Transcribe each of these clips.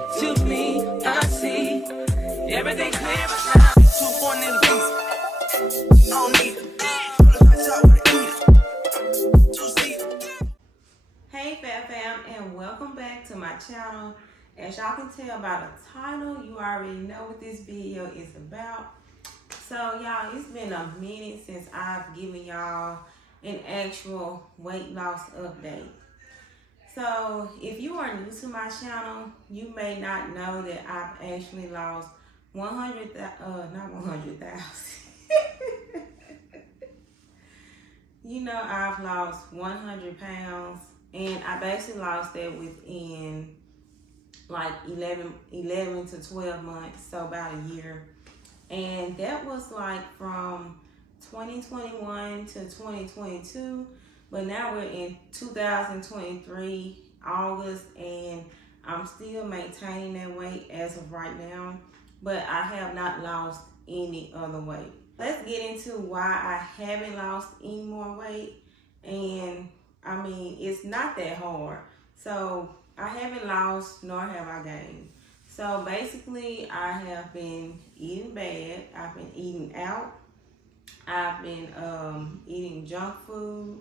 To me, I see everything clear as now. 2-1 in the beast. I don't need it. Hey fam and welcome back to my channel. As y'all can tell by the title, you already know what this video is about. So y'all, it's been a minute since I've given y'all an actual weight loss update. So if you are new to my channel, you may not know that I've actually lost 100,000. You know, I've lost 100 pounds, and I basically lost that within like 11 to 12 months, so about a year. And that was like from 2021 to 2022, but now we're in 2023, August, and I'm still maintaining that weight as of right now, but I have not lost any other weight. Let's get into why I haven't lost any more weight. And I mean, it's not that hard. So I haven't lost nor have I gained. So basically I have been eating bad. I've been eating out. I've been eating junk food.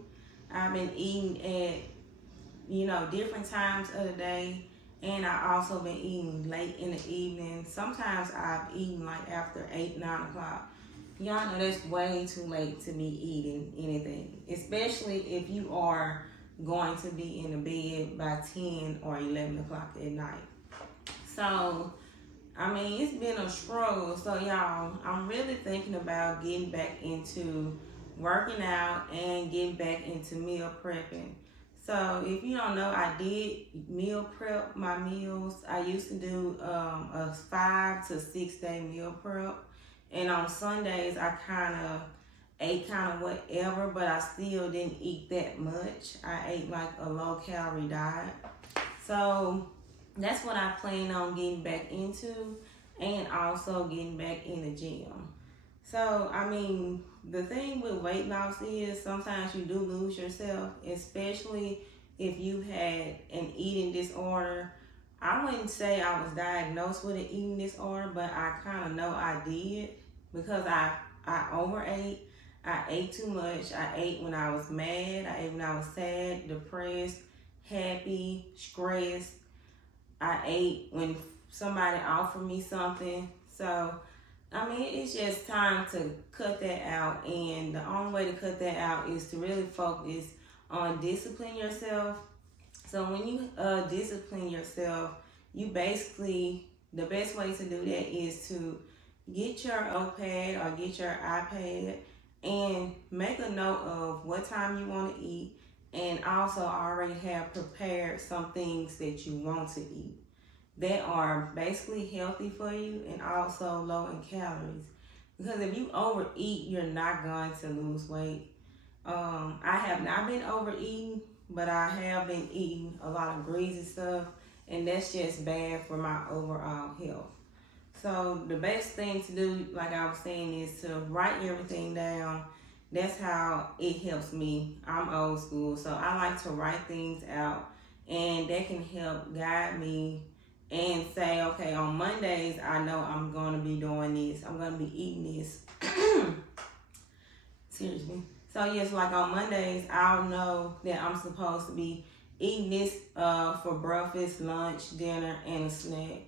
I've been eating at, different times of the day. And I also been eating late in the evening. Sometimes I've eaten like after 8, 9 o'clock. Y'all know that's way too late to be eating anything, especially if you are going to be in the bed by 10 or 11 o'clock at night. So, I mean, it's been a struggle. So, y'all, I'm really thinking about getting back into working out and getting back into meal prepping. So, if you don't know, I did meal prep my meals. I used to do a 5 to 6 day meal prep. And on Sundays, I ate whatever, but I still didn't eat that much. I ate like a low-calorie diet. So that's what I plan on getting back into, and also getting back in the gym. So, I mean, the thing with weight loss is sometimes you do lose yourself, especially if you had an eating disorder. I wouldn't say I was diagnosed with an eating disorder, but I kind of know I did because I overate. I ate too much. I ate when I was mad. I ate when I was sad, depressed, happy, stressed. I ate when somebody offered me something. So, I mean, it's just time to cut that out. And the only way to cut that out is to really focus on disciplining yourself. So when you discipline yourself, you basically, the best way to do that is to get your iPad or get your iPad and make a note of what time you want to eat, and also already have prepared some things that you want to eat that are basically healthy for you and also low in calories. Because if you overeat, you're not going to lose weight. I have not been overeating, but I have been eating a lot of greasy stuff, and that's just bad for my overall health. So the best thing to do, like I was saying, is to write everything down. That's how it helps me. I'm old school, so I like to write things out, and that can help guide me and say, okay, on Mondays, I know I'm going to be doing this. I'm going to be eating this. Seriously. So yes, like on Mondays, I'll know that I'm supposed to be eating this for breakfast, lunch, dinner, and a snack.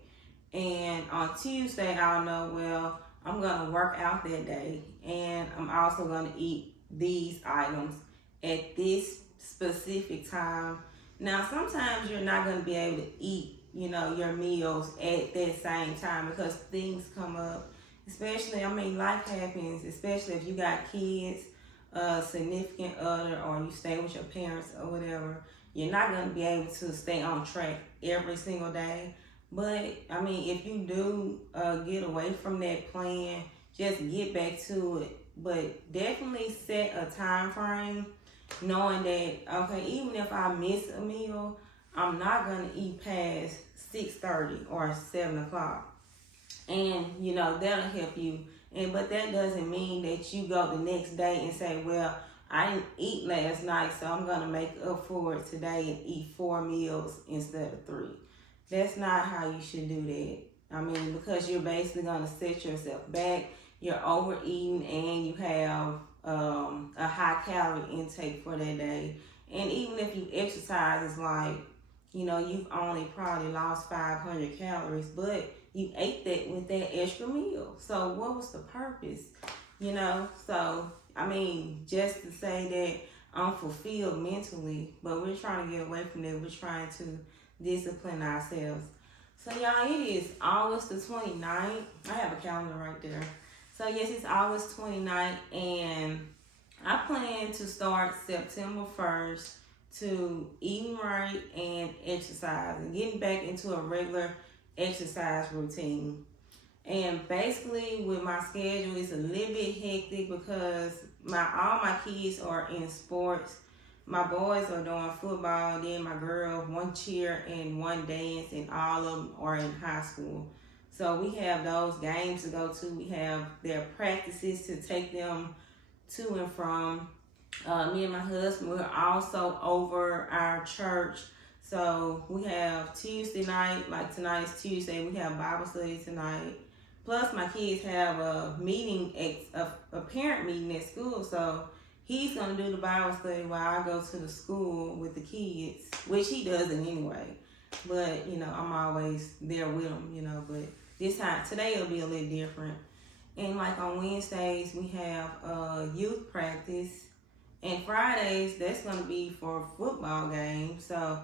And on Tuesday, I'll know, well, I'm going to work out that day. And I'm also going to eat these items at this specific time. Now, sometimes you're not going to be able to eat, your meals at that same time because things come up. Especially, life happens, especially if you got kids, significant other, or you stay with your parents or whatever. You're not going to be able to stay on track every single day. But, if you do get away from that plan, just get back to it. But definitely set a time frame, knowing that, okay, even if I miss a meal, I'm not going to eat past 6:30 or 7 o'clock. And, that'll help you. But that doesn't mean that you go the next day and say, well, I didn't eat last night, so I'm going to make up for it today and eat 4 meals instead of 3. That's not how you should do that. I mean, because you're basically going to set yourself back, you're overeating, and you have a high calorie intake for that day. And even if you exercise, it's like, you know, you've only probably lost 500 calories, but you ate that with that extra meal. So what was the purpose? You know, so I mean, just to say that I'm fulfilled mentally, but we're trying to get away from that. We're trying to discipline ourselves. So y'all, it is August the 29th. I have a calendar right there. So yes, it's August 29th, and I plan to start September 1st to eating right and exercise and getting back into a regular exercise routine. And basically with my schedule, it's a little bit hectic because all my kids are in sports. My boys are doing football, then my girl, one cheer and one dance, and all of them are in high school. So we have those games to go to. We have their practices to take them to and from. Me and my husband, we're also over our church. So we have Tuesday night, like tonight is Tuesday, we have Bible study tonight. Plus my kids have a meeting, a parent meeting at school. So he's going to do the Bible study while I go to the school with the kids, which he doesn't anyway. But, you know, I'm always there with him, you know. But this time, today it'll be a little different. And like on Wednesdays, we have youth practice. And Fridays, that's going to be for football games. So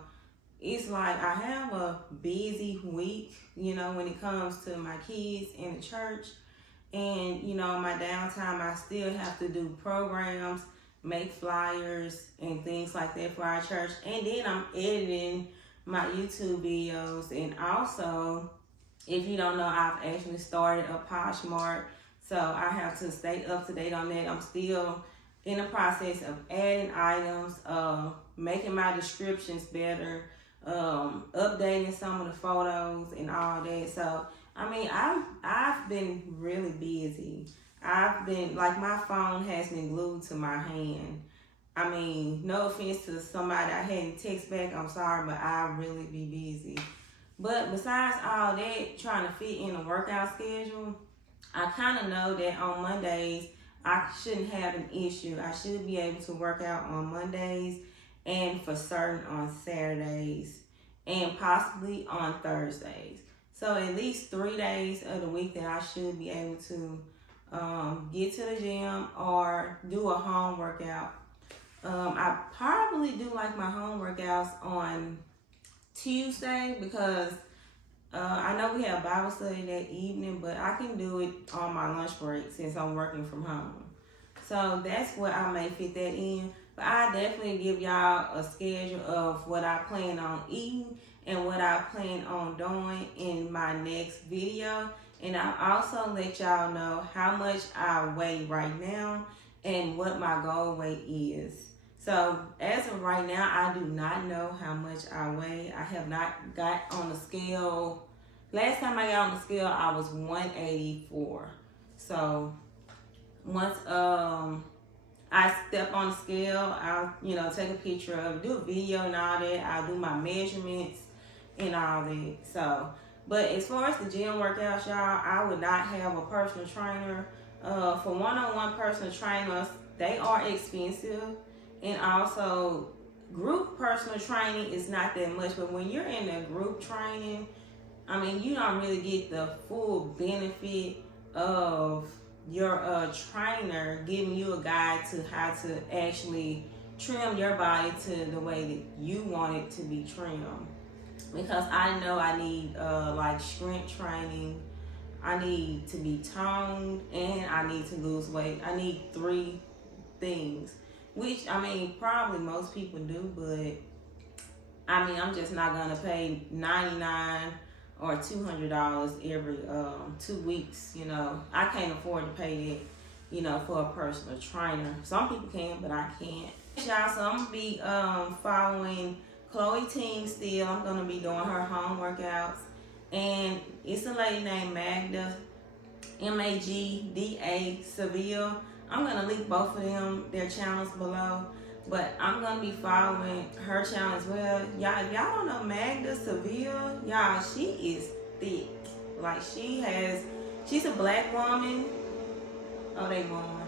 it's like I have a busy week, you know, when it comes to my kids in the church. And, you know, in my downtime, I still have to do programs, make flyers and things like that for our church. And then I'm editing my YouTube videos. And also, if you don't know, I've actually started a Poshmark. So I have to stay up to date on that. I'm still in the process of adding items, making my descriptions better, updating some of the photos and all that. So I mean, I've been really busy. I've been, like, my phone has been glued to my hand. I mean, no offense to somebody I hadn't text back, I'm sorry, but I really be busy. But besides all that, trying to fit in a workout schedule, I kind of know that on Mondays, I shouldn't have an issue. I should be able to work out on Mondays and for certain on Saturdays and possibly on Thursdays. So at least 3 days of the week that I should be able to get to the gym or do a home workout. I probably do like my home workouts on Tuesday because I know we have Bible study that evening, but I can do it on my lunch break since I'm working from home. So that's where I may fit that in. But I definitely give y'all a schedule of what I plan on eating and what I plan on doing in my next video. And I'll also let y'all know how much I weigh right now and what my goal weight is. So as of right now, I do not know how much I weigh. I have not got on the scale. Last time I got on the scale, I was 184. So once I step on the scale, I'll, you know, take a picture of it, do a video and all that. I'll do my measurements and all that. So, but as far as the gym workouts, y'all, I would not have a personal trainer. For one-on-one personal trainers, they are expensive. And also, group personal training is not that much. But when you're in a group training, I mean, you don't really get the full benefit of your trainer giving you a guide to how to actually trim your body to the way that you want it to be trimmed. Because I know I need like strength training, I need to be toned, and I need to lose weight. I need 3 things, which, I mean, probably most people do, but I mean, I'm just not gonna pay $99 or $200 every 2 weeks. You know, I can't afford to pay that, you know, for a personal trainer. Some people can, but I can't. Y'all, so I'm gonna be following Chloe Ting still. I'm gonna be doing her home workouts, and it's a lady named Magda, Magda Seville. I'm gonna link both of them, their channels below. But I'm gonna be following her channel as well. Y'all, if y'all don't know Magda Seville, y'all, she is thick. Like she's a black woman. Oh, they won.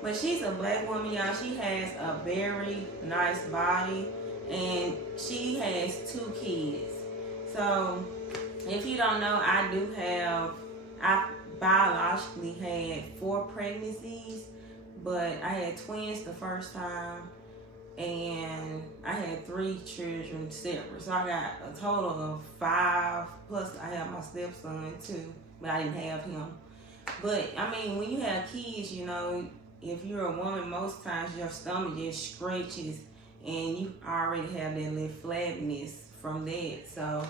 But she's a black woman, y'all. She has a very nice body, and she has 2 kids. So, if you don't know, I biologically had 4 pregnancies, but I had twins the first time, and I had 3 children separate. So I got a total of 5, plus I have my stepson too, but I didn't have him. But, I mean, when you have kids, you know, if you're a woman, most times your stomach just stretches and you already have that little flabbiness from that. So,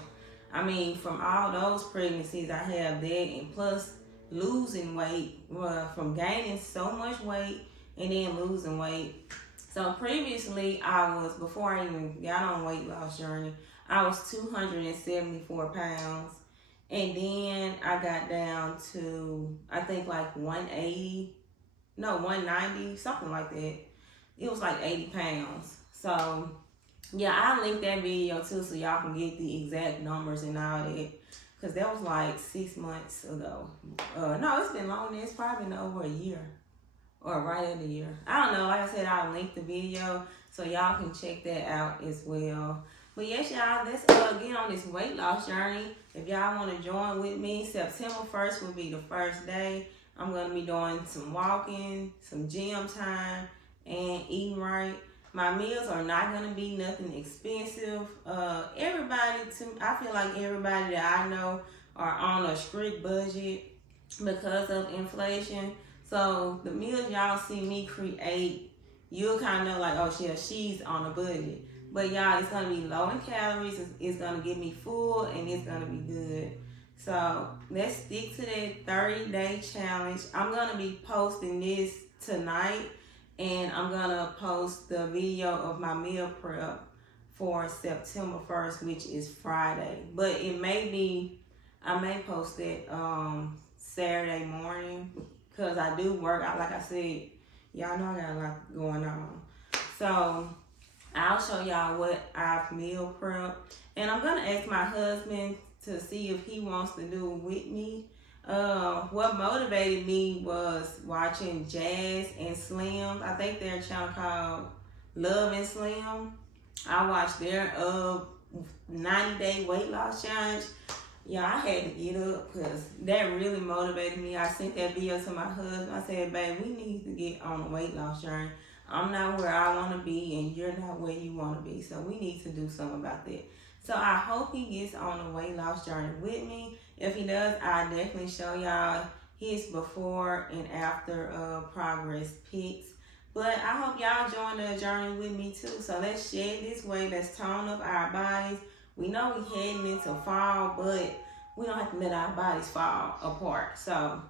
I mean, from all those pregnancies, I have that, and plus losing weight, from gaining so much weight and then losing weight. So previously, before I even got on weight loss journey, I was 274 pounds. And then I got down to, I think like 190, something like that. It was like 80 pounds. So, yeah, I'll link that video too so y'all can get the exact numbers and all that. Because that was like 6 months ago. No, it's been longer. It's probably been over a year. Or right at a year. I don't know. Like I said, I'll link the video so y'all can check that out as well. But yes, y'all, let's get on this weight loss journey. If y'all want to join with me, September 1st will be the first day. I'm going to be doing some walking, some gym time, and eating right. My meals are not going to be nothing expensive. I feel like everybody that I know are on a strict budget because of inflation. So the meals y'all see me create, you'll kind of know like, oh, she's on a budget. But y'all, it's going to be low in calories. It's going to get me full, and it's going to be good. So let's stick to that 30-day challenge. I'm going to be posting this tonight, and I'm going to post the video of my meal prep for September 1st, which is Friday. But I may post it Saturday morning because I do work out. Like I said, y'all know I got a lot going on. So I'll show y'all what I've meal prepped. And I'm going to ask my husband to see if he wants to do it with me. What motivated me was watching Jazz and Slim. I think their channel called Love and Slim. I watched their 90-day weight loss challenge. Yeah, I had to get up because that really motivated me. I sent that video to my husband. I said, babe, we need to get on a weight loss journey. I'm not where I want to be, and you're not where you want to be. So we need to do something about that. So I hope he gets on a weight loss journey with me. If he does, I'll definitely show y'all his before and after progress pics. But I hope y'all join the journey with me too. So let's shed this weight. Let's tone up our bodies. We know we're heading into fall, but we don't have to let our bodies fall apart. So,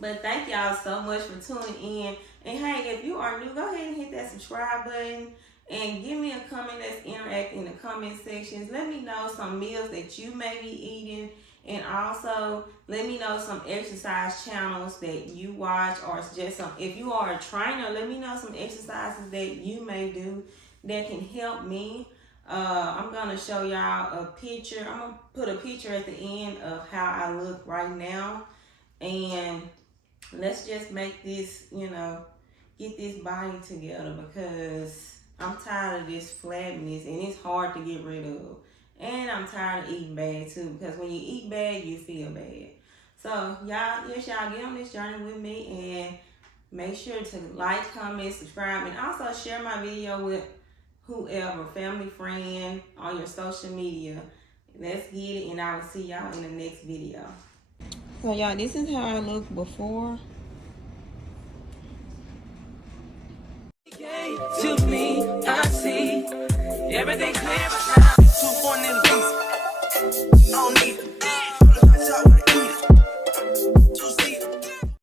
but thank y'all so much for tuning in. And hey, if you are new, go ahead and hit that subscribe button and give me a comment. Let's interact in the comment sections. Let me know some meals that you may be eating. And also, let me know some exercise channels that you watch, or just some, if you are a trainer, let me know some exercises that you may do that can help me. I'm going to show y'all a picture. I'm going to put a picture at the end of how I look right now. And let's just make this, get this body together, because I'm tired of this flabbiness and it's hard to get rid of. And I'm tired of eating bad too, because when you eat bad, you feel bad. So y'all get on this journey with me, and make sure to like, comment, subscribe, and also share my video with whoever, family, friend, on your social media. Let's get it, and I will see y'all in the next video. So y'all, this is how I look before. To me, I see everything clear. 2 4 in the beast. I don't need